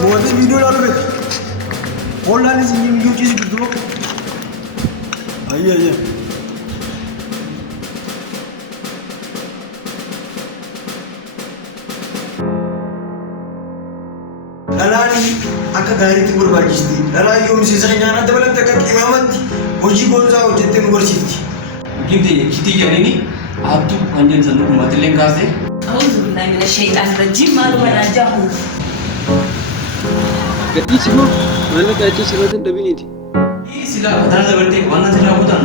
Buatnya video lalu bet. Online sini video cici berdua. Iya. Lalani akka gaariitti barbaachisti. Lalaa yoo miseensa keenyaa adda balatti akka qimaamatti hojii boonsaa hojjettee nu barsiifti. Kitii jedhanii hattuu hanjin sannu kumaatilee kaasee. أعوذ بالله من الشيطان الرجيم ما له ولا جاهل. Gadhiisi moo mallaqa achi sirratti dhabiniiti. Sila katana dabartee waan ati raawwatan